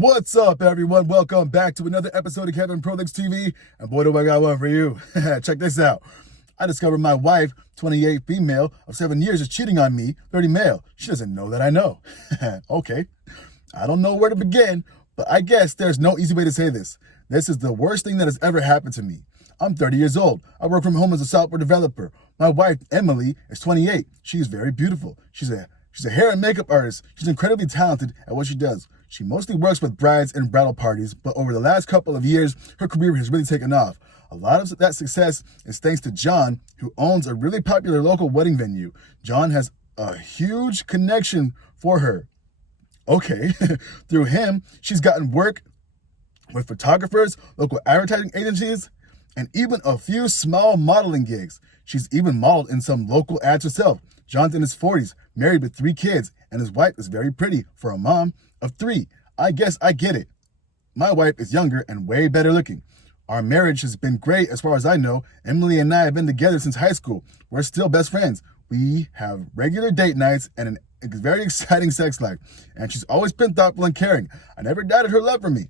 What's up, everyone? Welcome back to another episode of Kevin Prolix TV. And boy, do I got one for you. Check this out. I discovered my wife, 28 female, of 7 years, is cheating on me, 30 male. She doesn't know that I know. Okay. I don't know where to begin, but I guess there's no easy way to say this. This is the worst thing that has ever happened to me. I'm 30 years old. I work from home as a software developer. My wife, Emily, is 28. She's very beautiful. She's a hair and makeup artist. She's incredibly talented at what she does. She mostly works with brides and bridal parties, but over the last couple of years, her career has really taken off. A lot of that success is thanks to John, who owns a really popular local wedding venue. John has a huge connection for her. Okay, through him, she's gotten work with photographers, local advertising agencies, and even a few small modeling gigs. She's even modeled in some local ads herself. John's in his 40s, married with 3 kids, and his wife is very pretty for a mom of 3. I guess I get it. My wife is younger and way better looking. Our marriage has been great as far as I know. Emily and I have been together since high school. We're still best friends. We have regular date nights and a very exciting sex life. And she's always been thoughtful and caring. I never doubted her love for me.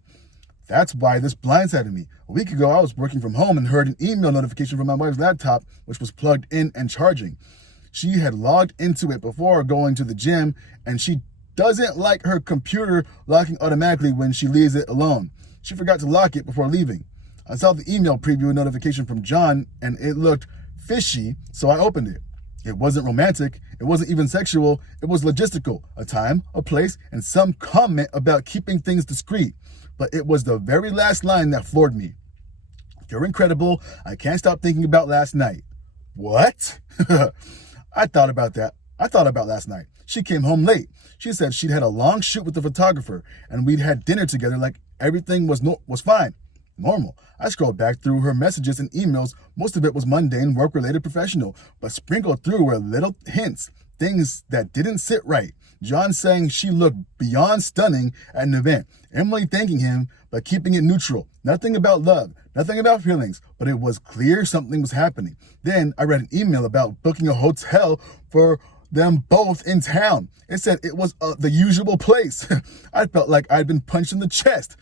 That's why this blindsided me. A week ago, I was working from home and heard an email notification from my wife's laptop, which was plugged in and charging. She had logged into it before going to the gym, and she doesn't like her computer locking automatically when she leaves it alone. She forgot to lock it before leaving. I saw the email preview notification from John, and it looked fishy, so I opened it. It wasn't romantic. It wasn't even sexual. It was logistical. A time, a place, and some comment about keeping things discreet. But it was the very last line that floored me. You're incredible. I can't stop thinking about last night. What? I thought about last night. She came home late. She said she'd had a long shoot with the photographer, and we'd had dinner together like everything was fine. Normal. I scrolled back through her messages and emails. Most of it was mundane, work-related, professional, but sprinkled through were little hints, things that didn't sit right. John saying she looked beyond stunning at an event. Emily thanking him, but keeping it neutral. Nothing about love, nothing about feelings, but it was clear something was happening. Then I read an email about booking a hotel for them both in town. It said it was the usual place. I felt like I'd been punched in the chest.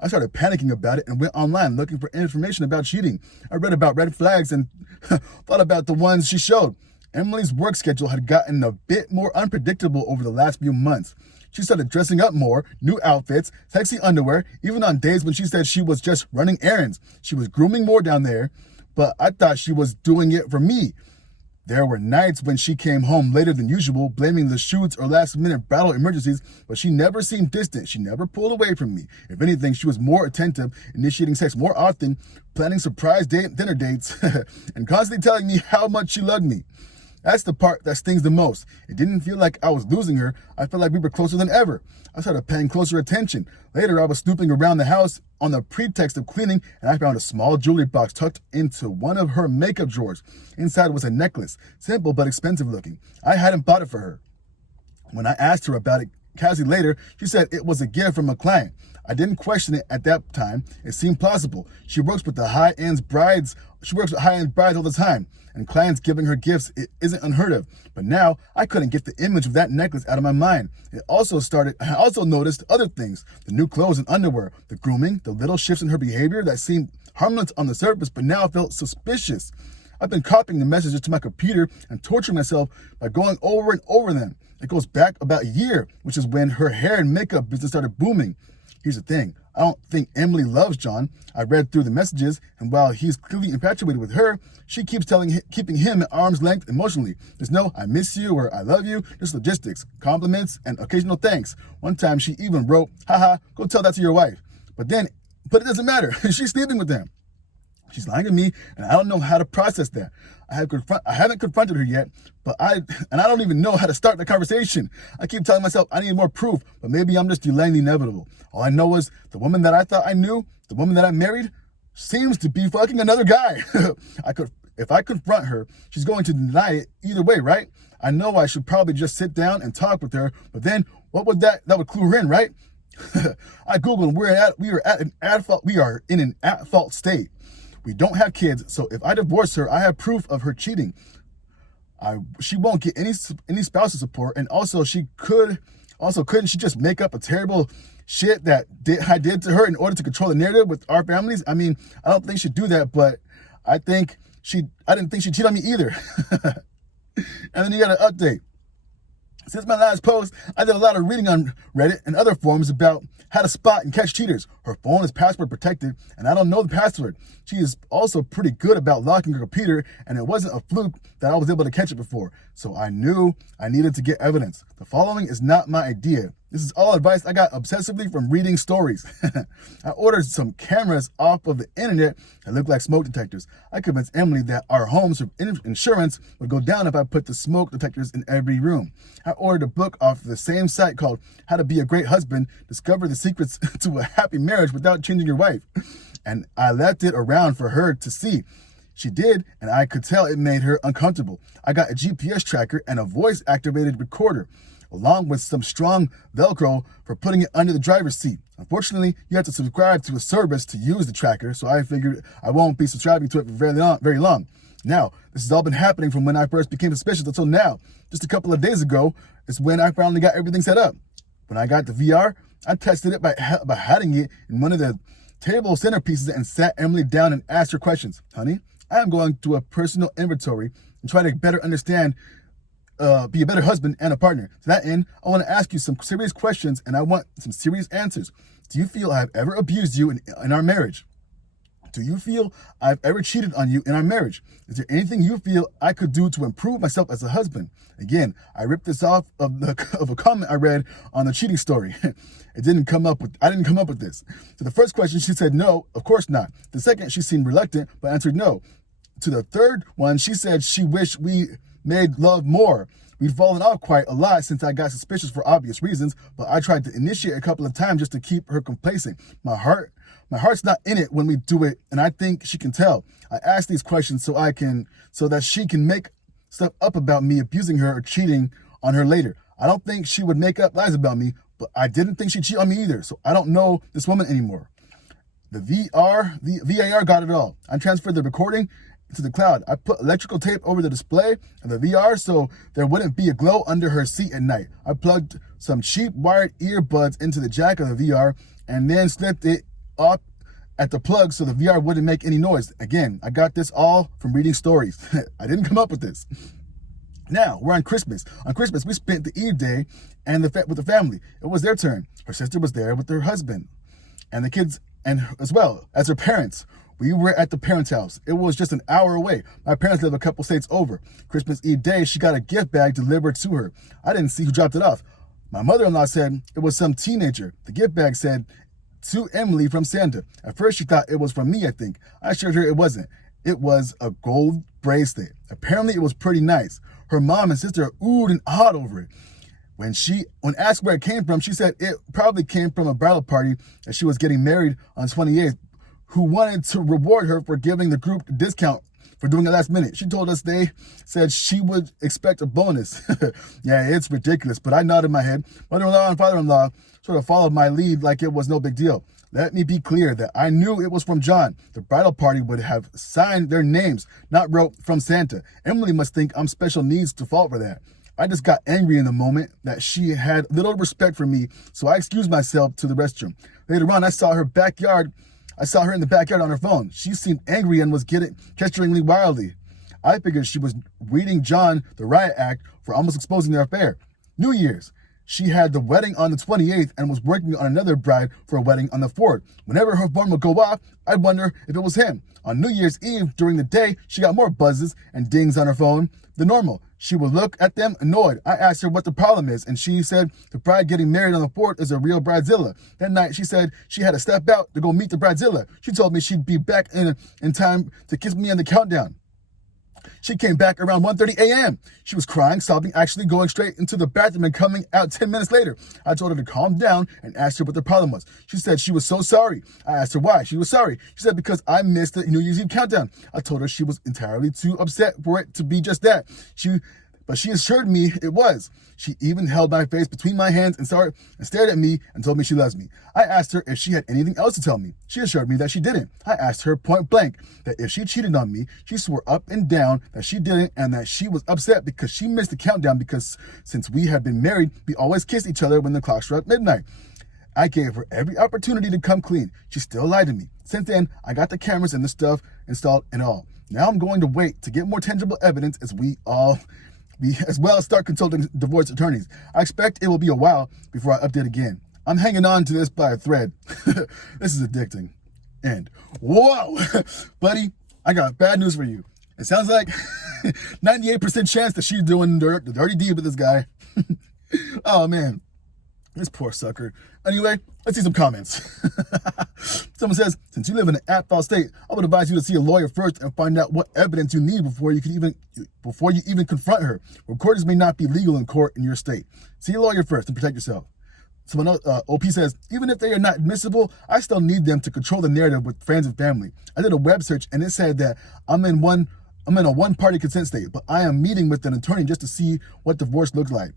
I started panicking about it and went online looking for information about cheating. I read about red flags and thought about the ones she showed. Emily's work schedule had gotten a bit more unpredictable over the last few months. She started dressing up more, new outfits, sexy underwear, even on days when she said she was just running errands. She was grooming more down there, but I thought she was doing it for me. There were nights when she came home later than usual, blaming the shoots or last-minute battle emergencies, but she never seemed distant. She never pulled away from me. If anything, she was more attentive, initiating sex more often, planning surprise dinner dates, and constantly telling me how much she loved me. That's the part that stings the most. It didn't feel like I was losing her. I felt like we were closer than ever. I started paying closer attention. Later, I was snooping around the house on the pretext of cleaning, and I found a small jewelry box tucked into one of her makeup drawers. Inside was a necklace, simple but expensive looking. I hadn't bought it for her. When I asked her about it casually later, she said it was a gift from a client. I didn't question it at that time. It seemed plausible. She works with high-end brides all the time, and clients giving her gifts isn't unheard of. But now I couldn't get the image of that necklace out of my mind. I also noticed other things: the new clothes and underwear, the grooming, the little shifts in her behavior that seemed harmless on the surface, but now felt suspicious. I've been copying the messages to my computer and torturing myself by going over and over them. It goes back about a year, which is when her hair and makeup business started booming. Here's the thing. I don't think Emily loves John. I read through the messages, and while he's clearly infatuated with her, she keeps keeping him at arm's length emotionally. There's no "I miss you" or "I love you," just logistics, compliments, and occasional thanks. One time she even wrote, "Haha, go tell that to your wife." But it doesn't matter. She's sleeping with him. She's lying to me, and I don't know how to process that. I haven't confronted her yet, but I don't even know how to start the conversation. I keep telling myself I need more proof, but maybe I'm just delaying the inevitable. All I know is the woman that I thought I knew, the woman that I married, seems to be fucking another guy. If I confront her, she's going to deny it either way, right? I know I should probably just sit down and talk with her, but then that would clue her in, right? I Googled, and we are in an at-fault state. We don't have kids, so if I divorce her, I have proof of her cheating. She won't get any spousal support, and also couldn't she just make up a terrible shit that I did to her in order to control the narrative with our families. I mean, I don't think she'd do that, but I didn't think she'd cheat on me either. And then you got an update. Since my last post, I did a lot of reading on Reddit and other forums about how to spot and catch cheaters. Her phone is password protected, and I don't know the password. She is also pretty good about locking her computer, and it wasn't a fluke that I was able to catch it before. So I knew I needed to get evidence. The following is not my idea. This is all advice I got obsessively from reading stories. I ordered some cameras off of the internet that look like smoke detectors. I convinced Emily that our home's insurance would go down if I put the smoke detectors in every room. I ordered a book off the same site called How to Be a Great Husband, Discover the Secrets to a Happy Marriage Without Changing Your Wife. And I left it around for her to see. She did, and I could tell it made her uncomfortable. I got a GPS tracker and a voice-activated recorder, along with some strong Velcro for putting it under the driver's seat. Unfortunately, you have to subscribe to a service to use the tracker, so I figured I won't be subscribing to it for very long. Now, this has all been happening from when I first became suspicious until now. Just a couple of days ago is when I finally got everything set up. When I got the VR, I tested it by hiding it in one of the table centerpieces and sat Emily down and asked her questions. Honey, I am going through a personal inventory and try to better understand be a better husband and a partner. To that end, I want to ask you some serious questions and I want some serious answers. Do you feel I have ever abused you in our marriage? Do you feel I've ever cheated on you in our marriage? Is there anything you feel I could do to improve myself as a husband? Again, I ripped this off of a comment I read on the cheating story. I didn't come up with this. To the first question, she said no, of course not. The second, she seemed reluctant, but answered no. To the third one, she said she wished we made love more. We'd fallen off quite a lot since I got suspicious for obvious reasons, but I tried to initiate a couple of times just to keep her complacent. My heart's not in it when we do it, and I think she can tell. I asked these questions so that she can make stuff up about me abusing her or cheating on her later. I don't think she would make up lies about me, but I didn't think she'd cheat on me either, so I don't know this woman anymore. The VAR got it all. I transferred the recording to the cloud. I put electrical tape over the display of the VR so there wouldn't be a glow under her seat at night. I plugged some cheap wired earbuds into the jack of the VR and then slipped it up at the plug so the VR wouldn't make any noise. Again, I got this all from reading stories. I didn't come up with this. Now, we're on Christmas. On Christmas, we spent the Eve day and with the family. It was their turn. Her sister was there with her husband and the kids, and as well as her parents. We were at the parents' house. It was just an hour away. My parents live a couple states over. Christmas Eve day, she got a gift bag delivered to her. I didn't see who dropped it off. My mother-in-law said it was some teenager. The gift bag said, to Emily from Santa. At first, she thought it was from me, I think. I assured her it wasn't. It was a gold bracelet. Apparently, it was pretty nice. Her mom and sister oohed and awed over it. When asked where it came from, she said it probably came from a bridal party that she was getting married on 28th, who wanted to reward her for giving the group a discount for doing it last minute. She told us they said she would expect a bonus. Yeah, it's ridiculous, but I nodded my head. Mother-in-law and father-in-law sort of followed my lead like it was no big deal. Let me be clear that I knew it was from John. The bridal party would have signed their names, not wrote from Santa. Emily must think I'm special needs to fault for that. I just got angry in the moment that she had little respect for me, so I excused myself to the restroom. Later on, I saw her in the backyard on her phone. She seemed angry and was gesturing wildly. I figured she was reading John the riot act for almost exposing their affair. New Year's. She had the wedding on the 28th and was working on another bride for a wedding on the 4th. Whenever her phone would go off, I'd wonder if it was him. On New Year's Eve, during the day, she got more buzzes and dings on her phone than normal. She would look at them annoyed. I asked her what the problem is, and she said the bride getting married on the 4th is a real bridezilla. That night, she said she had to step out to go meet the bridezilla. She told me she'd be back in time to kiss me on the countdown. She came back around 1:30 a.m. She was crying, sobbing, actually going straight into the bathroom and coming out 10 minutes later. I told her to calm down and asked her what the problem was. She said she was so sorry. I asked her why she was sorry. She said because I missed the New Year's Eve countdown. I told her she was entirely too upset for it to be just that. But she assured me it was. She even held my face between my hands and stared at me and told me she loves me. I asked her if she had anything else to tell me. She assured me that she didn't. I asked her point blank that if she cheated on me, she swore up and down that she didn't and that she was upset because she missed the countdown because since we had been married, we always kissed each other when the clock struck midnight. I gave her every opportunity to come clean. She still lied to me. Since then, I got the cameras and the stuff installed and all. Now I'm going to wait to get more tangible evidence as well as start consulting divorce attorneys. I expect it will be a while before I update again. I'm hanging on to this by a thread. This is addicting. And whoa, buddy, I got bad news for you. It sounds like 98% chance that she's doing the dirty deed with this guy. Oh man, this poor sucker. Anyway, let's see some comments. Someone says, since you live in an at-fault state, I would advise you to see a lawyer first and find out what evidence you need before you even confront her. Recordings may not be legal in court in your state. See a lawyer first and protect yourself. Someone else, OP says, even if they are not admissible, I still need them to control the narrative with friends and family. I did a web search and it said that I'm in a one-party consent state, but I am meeting with an attorney just to see what divorce looks like.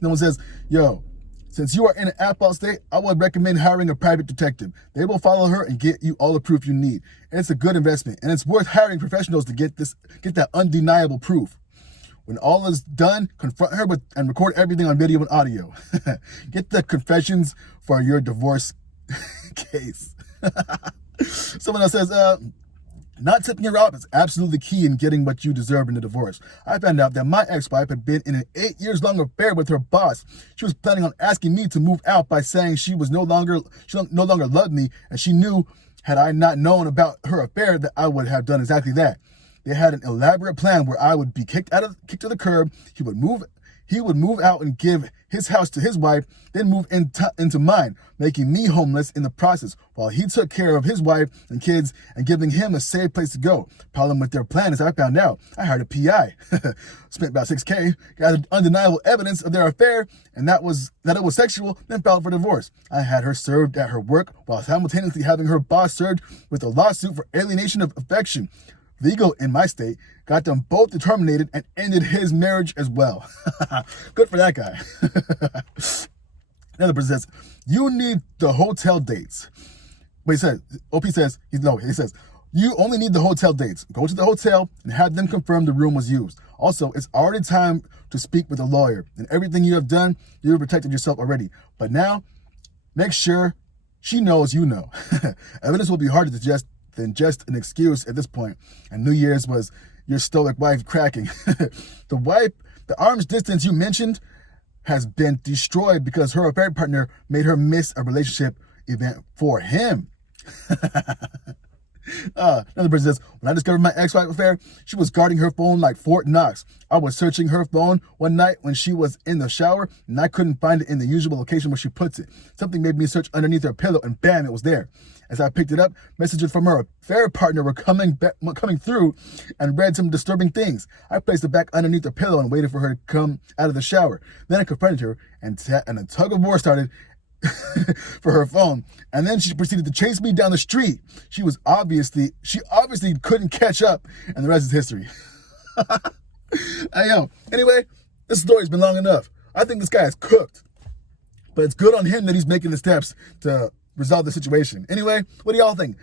No one says, yo, since you are in an at-fault state, I would recommend hiring a private detective. They will follow her and get you all the proof you need. And it's a good investment, and it's worth hiring professionals to get that undeniable proof. When all is done, confront her and record everything on video and audio. Get the confessions for your divorce case. Someone else says, not tipping her off is absolutely key in getting what you deserve in a divorce. I found out that my ex-wife had been in an 8 years long affair with her boss. She was planning on asking me to move out by saying she no longer loved me, and she knew had I not known about her affair that I would have done exactly that. They had an elaborate plan where I would be kicked to the curb. He would move out and give his house to his wife, then move into mine, making me homeless in the process, while he took care of his wife and kids and giving him a safe place to go. Problem with their plan is I found out. I hired a PI, spent about $6,000, gathered undeniable evidence of their affair, and that it was sexual, then filed for divorce. I had her served at her work while simultaneously having her boss served with a lawsuit for alienation of affection. Legal in my state, got them both terminated and ended his marriage as well. Good for that guy. Another person says, you need the hotel dates. Wait, he says, OP says, he says, you only need the hotel dates. Go to the hotel and have them confirm the room was used. Also, it's already time to speak with a lawyer. And everything you have done, you have protected yourself already. But now, make sure she knows you know. Evidence will be harder than just an excuse at this point. And New Year's was your stoic wife cracking. The arm's distance you mentioned has been destroyed because her affair partner made her miss a relationship event for him. Another person says, when I discovered my ex-wife affair, she was guarding her phone like Fort Knox. I was searching her phone one night when she was in the shower, and I couldn't find it in the usual location where she puts it. Something made me search underneath her pillow, and bam, it was there. As I picked it up, messages from her affair partner were coming through and read some disturbing things. I placed it back underneath the pillow and waited for her to come out of the shower. Then I confronted her, and a tug of war started for her phone, and then she proceeded to chase me down the street. She obviously couldn't catch up, and the rest is history. Anyway, this story's been long enough. I think this guy is cooked, but it's good on him that he's making the steps to resolve the situation. Anyway, what do y'all think?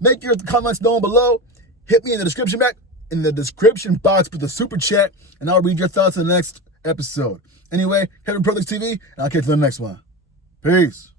Make your comments known below. Hit me in the description box with the super chat, and I'll read your thoughts in the next episode. Anyway, Kevin Prolix TV, and I'll catch you in the next one. Peace.